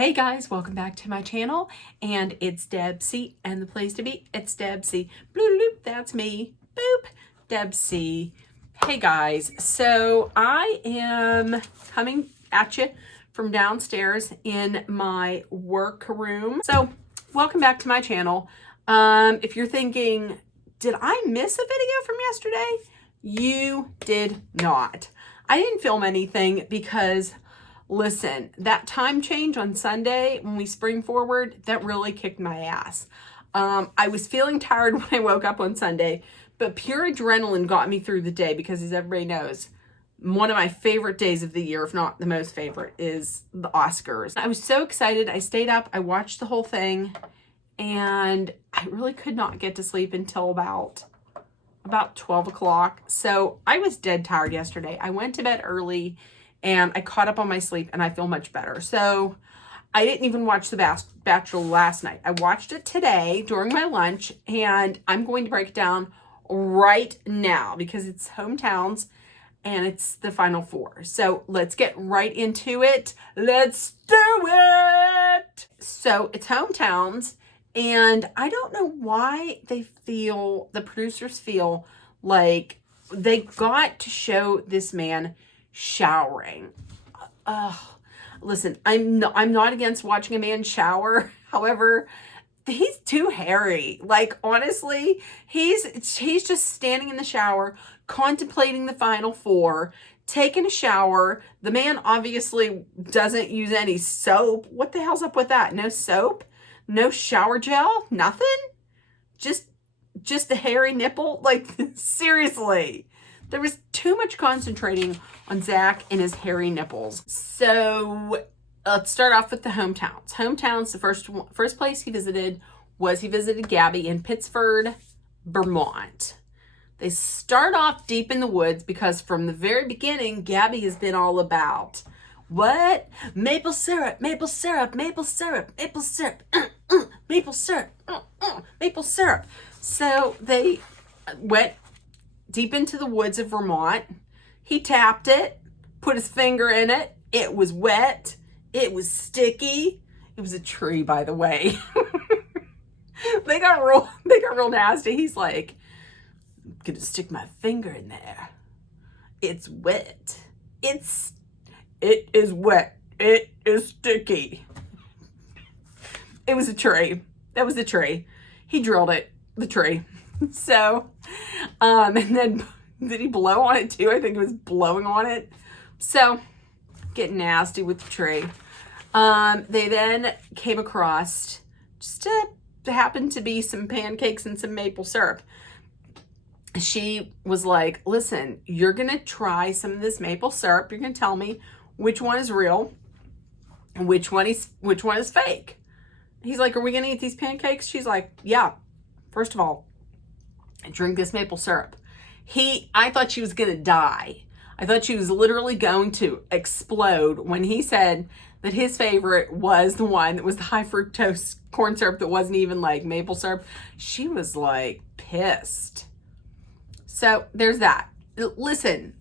Hey guys, welcome back to my channel, and it's Debsy, and the place to be, it's Debsy. Bloop, bloop, that's me. Boop, Debsy. Hey guys, so I am coming at you from downstairs in my workroom. So welcome back to my channel. If you're thinking, did I miss a video from yesterday? You did not. I didn't film anything because listen, that time change on Sunday when we spring forward, that really kicked my ass. I was feeling tired when I woke up on Sunday, but pure adrenaline got me through the day because, as everybody knows, one of my favorite days of the year, if not the most favorite, is the Oscars. I was so excited. I stayed up, I watched the whole thing, and I really could not get to sleep until about 12 o'clock. So I was dead tired yesterday. I went to bed early and I caught up on my sleep and I feel much better. So I didn't even watch The Bachelor last night. I watched it today during my lunch, and I'm going to break it down right now because it's hometowns and it's the final four. So let's get right into it. Let's do it. So it's hometowns, and I don't know why the producers feel like they got to show this man showering. Listen, I'm not against watching a man shower. However, he's too hairy. Like, honestly, he's just standing in the shower, contemplating the final four, taking a shower. The man obviously doesn't use any soap. What the hell's up with that? No soap? No shower gel? Nothing? Just a hairy nipple? Like, seriously. There was too much concentrating on Zach and his hairy nipples. So let's start off with the hometowns. Hometowns, the first place he visited Gabby in Pittsford, Vermont. They start off deep in the woods because from the very beginning, Gabby has been all about what? Maple syrup, maple syrup, maple syrup, maple syrup, maple syrup, maple syrup. So they went deep into the woods of Vermont. He tapped it, put his finger in it. It was wet. It was sticky. It was a tree, by the way. They got real nasty. He's like, I'm gonna stick my finger in there. It's wet. It is wet. It is sticky. It was a tree. That was the tree. He drilled it, the tree. So, and then did he blow on it too? I think it was blowing on it. So, getting nasty with the tree. They then came across just happened to be some pancakes and some maple syrup. She was like, listen, you're going to try some of this maple syrup. You're going to tell me which one is real and which one is fake. He's like, are we going to eat these pancakes? She's like, yeah. First of all, drink this maple syrup. I thought she was going to die. I thought she was literally going to explode when he said that his favorite was the one that was the high fructose corn syrup that wasn't even like maple syrup. She was like pissed. So there's that. Listen,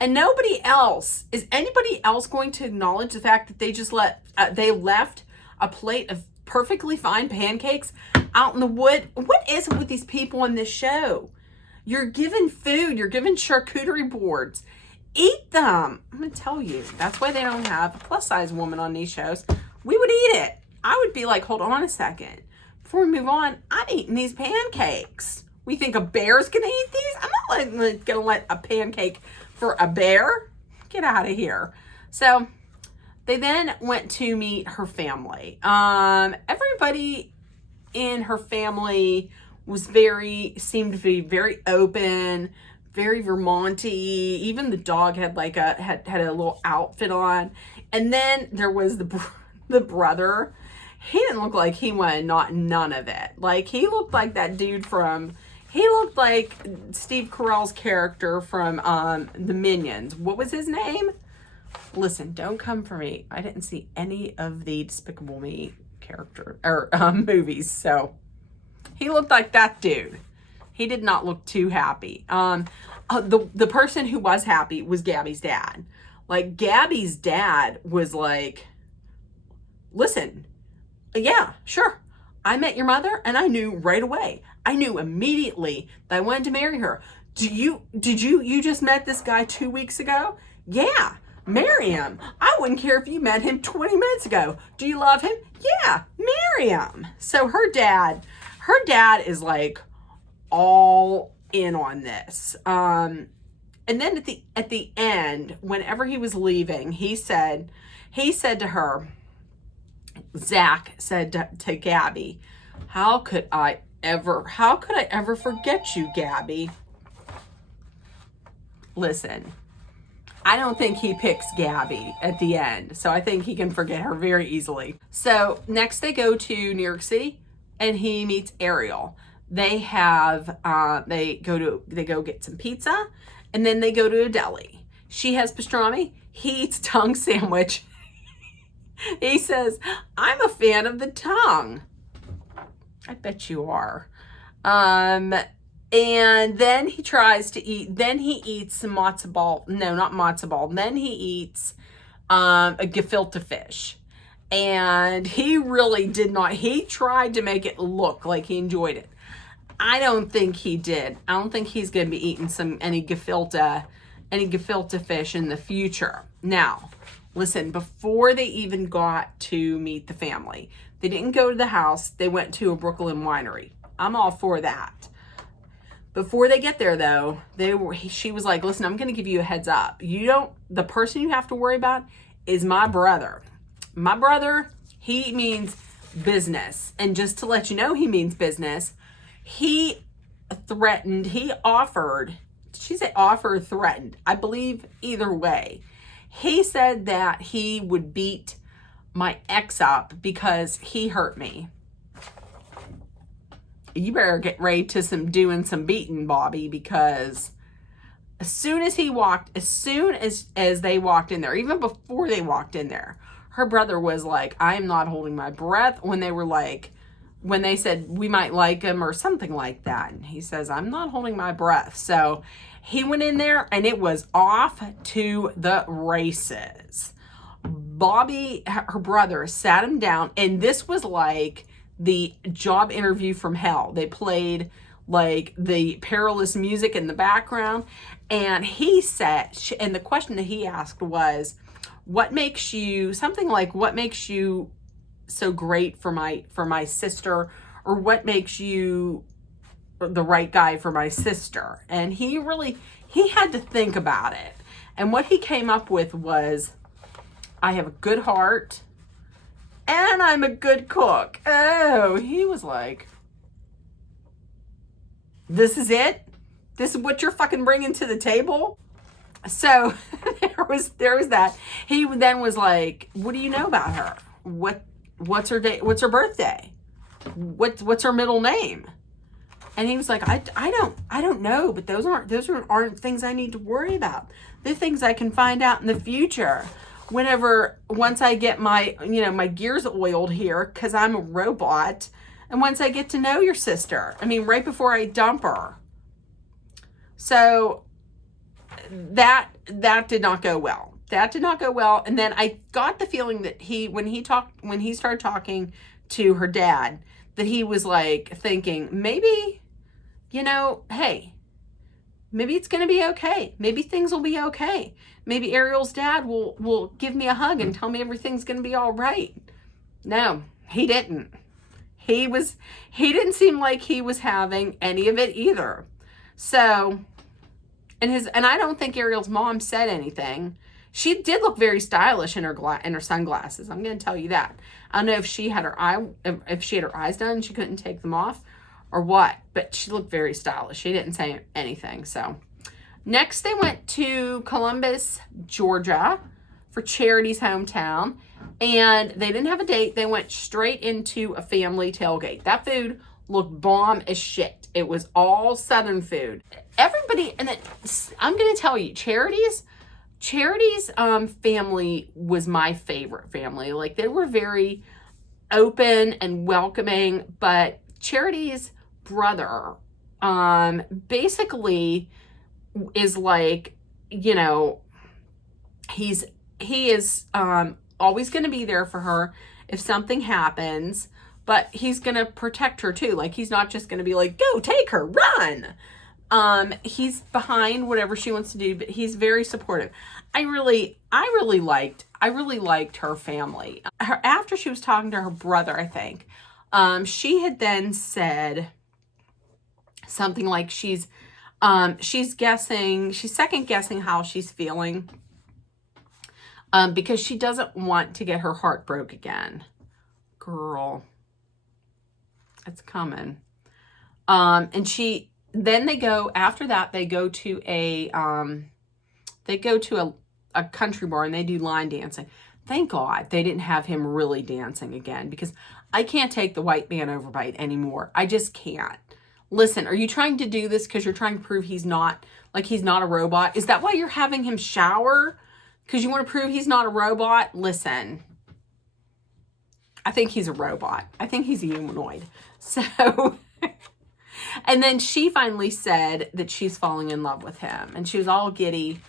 and is anybody else going to acknowledge the fact that they left a plate of perfectly fine pancakes out in the wood? What is it with these people on this show? You're given food. You're given charcuterie boards. Eat them. I'm going to tell you. That's why they don't have a plus size woman on these shows. We would eat it. I would be like, hold on a second. Before we move on, I'm eating these pancakes. We think a bear's going to eat these? I'm not going to let a pancake for a bear. Get out of here. So they then went to meet her family. Everybody in her family seemed to be very open, very Vermont-y. Even the dog had like had a little outfit on. And then there was the brother. He didn't look like he wanted none of it. Like, he looked like that dude he looked like Steve Carell's character from the Minions. What was his name? Listen, don't come for me. I didn't see any of the Despicable Me movies, so he looked like that dude. He did not look too happy. The person who was happy was Gabby's dad. Like, Gabby's dad was like listen, yeah, sure. I met your mother and I knew right away. I knew immediately that I wanted to marry her. You just met this guy 2 weeks ago? Yeah, marry him. I wouldn't care if you met him 20 minutes ago. Do you love him? Yeah, marry him. So her dad is like all in on this. And then at the end, whenever he was leaving, he said to her, Zach said to Gabby, how could I ever forget you, Gabby? Listen, I don't think he picks Gabby at the end, so I think he can forget her very easily. So next they go to New York City, and he meets Ariel. They go get some pizza, and then they go to a deli. She has pastrami. He eats tongue sandwich. He says, I'm a fan of the tongue. I bet you are. And then he tries to eat, then he eats some matzo ball. No, not matzo ball. Then he eats a gefilte fish. And he really did not, he tried to make it look like he enjoyed it. I don't think he did. I don't think he's going to be eating any gefilte fish in the future. Now, listen, before they even got to meet the family, they didn't go to the house. They went to a Brooklyn winery. I'm all for that. Before they get there, though, she was like, listen, I'm going to give you a heads up. The person you have to worry about is my brother. My brother, he means business. And just to let you know he means business, he offered, she said offer or threatened, I believe either way. He said that he would beat my ex up because he hurt me. You better get ready to doing some beating, Bobby, because as soon as they walked in there, even before they walked in there, her brother was like, I am not holding my breath, when they said we might like him or something like that. And he says, I'm not holding my breath. So he went in there and it was off to the races. Bobby, her brother, sat him down, and this was like the job interview from hell. They played like the perilous music in the background, and he said, and the question that he asked was, what makes you so great for my sister, or what makes you the right guy for my sister? And he had to think about it. And what he came up with was, I have a good heart and I'm a good cook. Oh, he was like, this is it? This is what you're fucking bringing to the table? So there was that. He then was like, what do you know about her? What's her day? What's her birthday? What's her middle name? And he was like, I don't know, but those aren't things I need to worry about. They're things I can find out in the future. Once I get my gears oiled here, because I'm a robot, and once I get to know your sister, right before I dump her. So that did not go well. That did not go well. And then I got the feeling that when he started talking to her dad, that he was like thinking, maybe, hey, maybe it's going to be okay. Maybe things will be okay. Maybe Ariel's dad will give me a hug and tell me everything's going to be all right. No, he didn't. He didn't seem like he was having any of it either. So, and I don't think Ariel's mom said anything. She did look very stylish in her sunglasses. I'm going to tell you that. I don't know if she had her eyes done, she couldn't take them off, or what, but she looked very stylish. She didn't say anything. So next they went to Columbus, Georgia for Charity's hometown, and they didn't have a date. They went straight into a family tailgate. That food looked bomb as shit. It was all Southern food. Everybody, and I'm going to tell you, Charity's family was my favorite family. Like, they were very open and welcoming, but Charity's brother basically is like, he is always going to be there for her, if something happens, but he's going to protect her too. Like, he's not just going to be like, go take her, run. He's behind whatever she wants to do, but he's very supportive. I really liked her family. After she was talking to her brother, I think, she had then said something like she's second guessing how she's feeling, because she doesn't want to get her heart broke again. Girl, it's coming. And then they go to a country bar and they do line dancing. Thank God they didn't have him really dancing again, because I can't take the white man overbite anymore. I just can't. Listen, are you trying to do this because you're trying to prove he's not a robot? Is that why you're having him shower? Because you want to prove he's not a robot? Listen, I think he's a robot. I think he's a humanoid. So, and then she finally said that she's falling in love with him. And she was all giddy.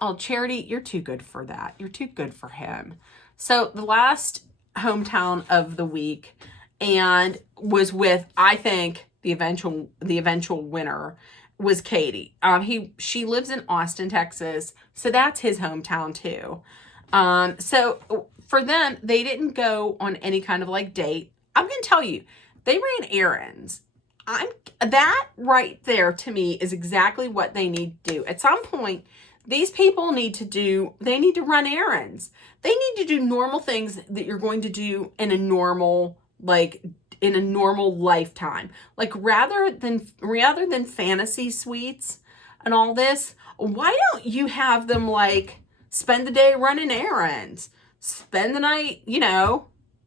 Oh, Charity, you're too good for that. You're too good for him. So the last hometown of the week and was with, I think, the eventual winner was Katie. She lives in Austin, Texas. So that's his hometown too. So for them, they didn't go on any kind of like date. I'm going to tell you, they ran errands. That right there to me is exactly what they need to do. At some point, these people need to run errands. They need to do normal things that you're going to do in a normal lifetime. Like, rather than fantasy suites and all this, why don't you have them like spend the day running errands, spend the night,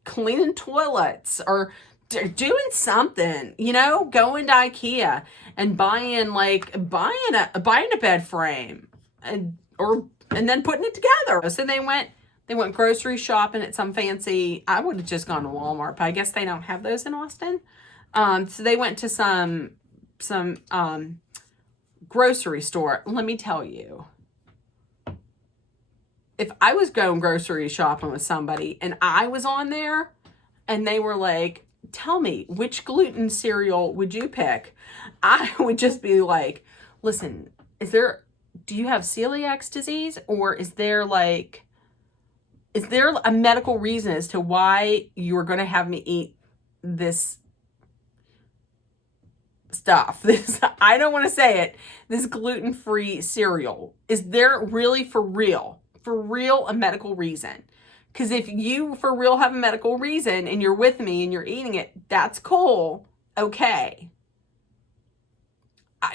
cleaning toilets, or doing something, going to IKEA and buying a bed frame and then putting it together. So they went grocery shopping at some fancy, I would have just gone to Walmart, but I guess they don't have those in Austin. So they went to some grocery store. Let me tell you, if I was going grocery shopping with somebody and I was on there and they were like, tell me, which gluten cereal would you pick? I would just be like, listen, do you have celiac disease, or is there a medical reason as to why you're going to have me eat this stuff? I don't want to say it, this gluten-free cereal. Is there really for real a medical reason? Because if you for real have a medical reason and you're with me and you're eating it, that's cool. Okay.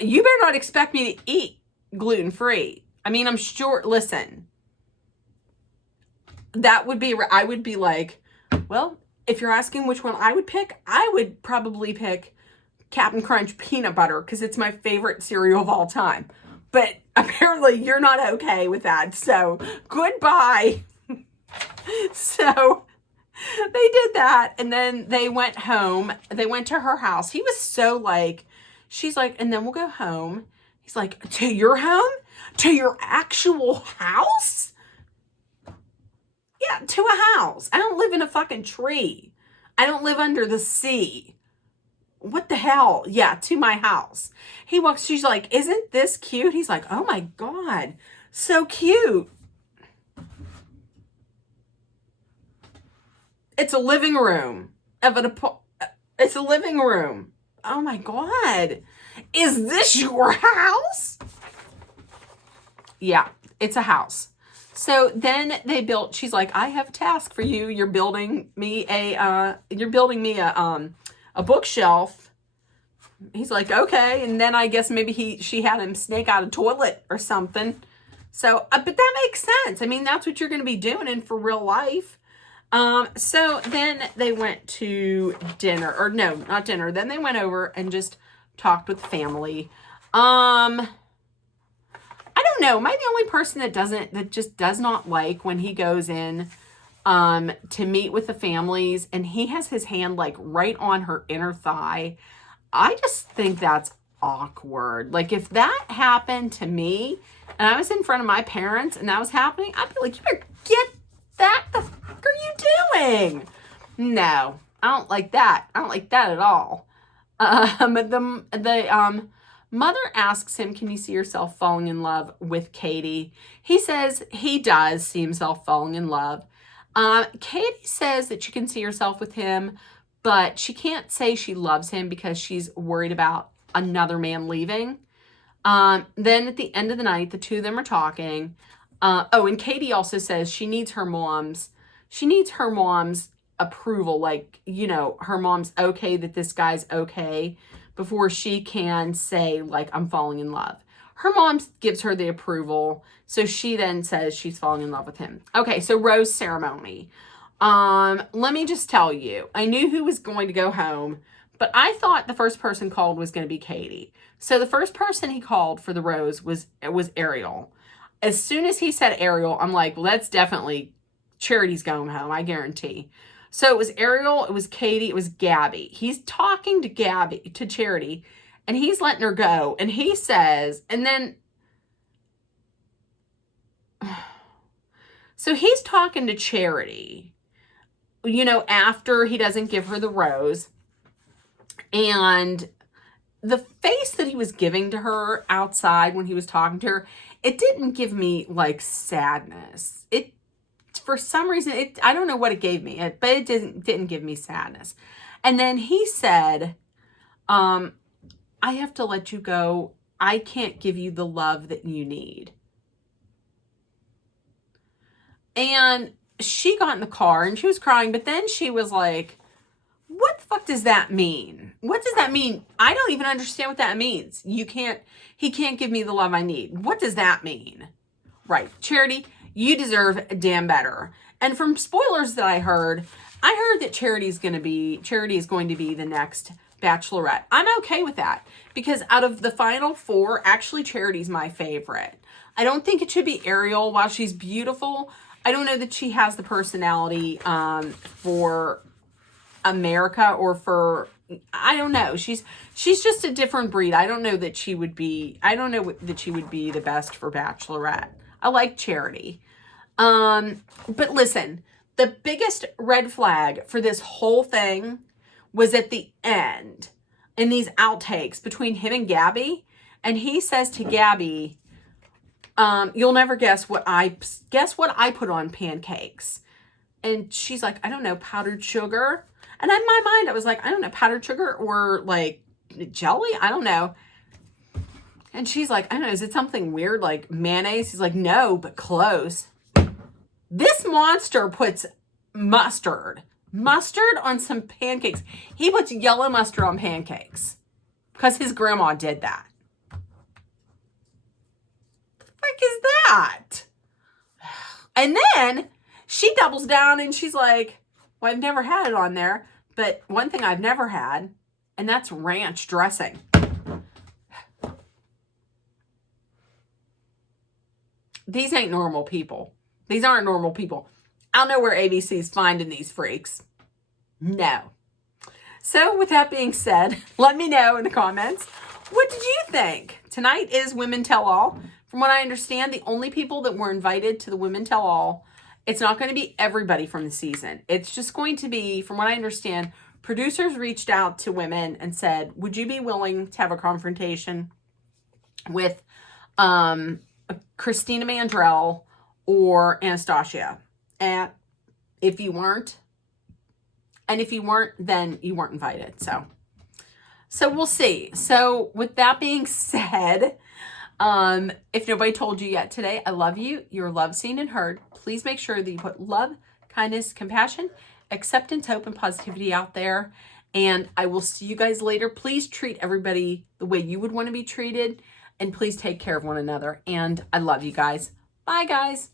You better not expect me to eat gluten-free. I mean, I'm sure, listen, I would be like, well, if you're asking which one I would pick, I would probably pick Captain Crunch peanut butter because it's my favorite cereal of all time. But apparently you're not okay with that. So goodbye. So they did that. And then they went home. They went to her house. He was so like, she's like, and then we'll go home. He's like, to your home? To your actual house? Yeah, to a house. I don't live in a fucking tree. I don't live under the sea. What the hell? Yeah, to my house. He walks, she's like, isn't this cute? He's like, oh my God, so cute. It's a living room. It's a living room. Oh my God. Is this your house? Yeah, it's a house. So then she's like, I have a task for you. You're building me a bookshelf. He's like, okay. And then I guess maybe she had him snake out a toilet or something. So, but that makes sense. I mean, that's what you're going to be doing in for real life. So then they went to dinner, or no, not dinner. Then they went over and just talked with family. I don't know. Am I the only person that just does not like when he goes in, to meet with the families and he has his hand like right on her inner thigh? I just think that's awkward. Like, if that happened to me and I was in front of my parents and that was happening, I'd be like, you better get that. The fuck are you doing? No, I don't like that. I don't like that at all. The mother asks him, can you see yourself falling in love with Katie? He says he does see himself falling in love. Katie says that she can see herself with him, but she can't say she loves him because she's worried about another man leaving. Then at the end of the night, the two of them are talking. And Katie also says she needs her mom's approval. Like, you know, her mom's okay that this guy's okay before she can say, like, I'm falling in love. Her mom gives her the approval. So she then says she's falling in love with him. Okay, so rose ceremony. Let me just tell you, I knew who was going to go home, but I thought the first person called was going to be Katie. So the first person he called for the rose was Ariel. As soon as he said Ariel, I'm like, well, that's definitely Charity's going home, I guarantee. So it was Ariel, it was Katie, it was Gabby. He's talking to Charity, and he's letting her go. And he says, and then, so he's talking to Charity, you know, after he doesn't give her the rose. And the face that he was giving to her outside when he was talking to her, it didn't give me like sadness. It, for some reason, I don't know what it gave me, but it didn't give me sadness. And then he said, I have to let you go. I can't give you the love that you need. And she got in the car and she was crying, but then she was like, what the fuck does that mean? What does that mean? I don't even understand what that means. He can't give me the love I need. What does that mean? Right. Charity, you deserve damn better. And from spoilers that I heard that Charity is going to be the next Bachelorette. I'm okay with that because out of the final four, actually Charity's my favorite. I don't think it should be Ariel. While she's beautiful, I don't know that she has the personality for America or for, I don't know. She's just a different breed. I don't know that she would be the best for Bachelorette. I like Charity. But listen, the biggest red flag for this whole thing was at the end in these outtakes between him and Gabby. And he says to Gabby, you'll never guess what I put on pancakes. And she's like, I don't know, powdered sugar. And in my mind, I was like, I don't know, powdered sugar or like jelly? I don't know. And she's like, I don't know, is it something weird like mayonnaise? He's like, no, but close. This monster puts mustard on some pancakes. He puts yellow mustard on pancakes because his grandma did that. What the fuck is that? And then she doubles down and she's like, well, I've never had it on there, but one thing I've never had, and that's ranch dressing. These ain't normal people. These aren't normal people. I don't know where ABC's finding these freaks. No. So with that being said, let me know in the comments, what did you think? Tonight is Women Tell All. From what I understand, the only people that were invited to the Women Tell All, it's not going to be everybody from the season. It's just going to be, from what I understand, producers reached out to women and said, would you be willing to have a confrontation with Christina Mandrell or Anastasia? And if you weren't, then you weren't invited. So we'll see. So with that being said, if nobody told you yet today, I love you. You're loved, seen, and heard. Please make sure that you put love, kindness, compassion, acceptance, hope, and positivity out there. And I will see you guys later. Please treat everybody the way you would want to be treated. And please take care of one another. And I love you guys. Bye, guys.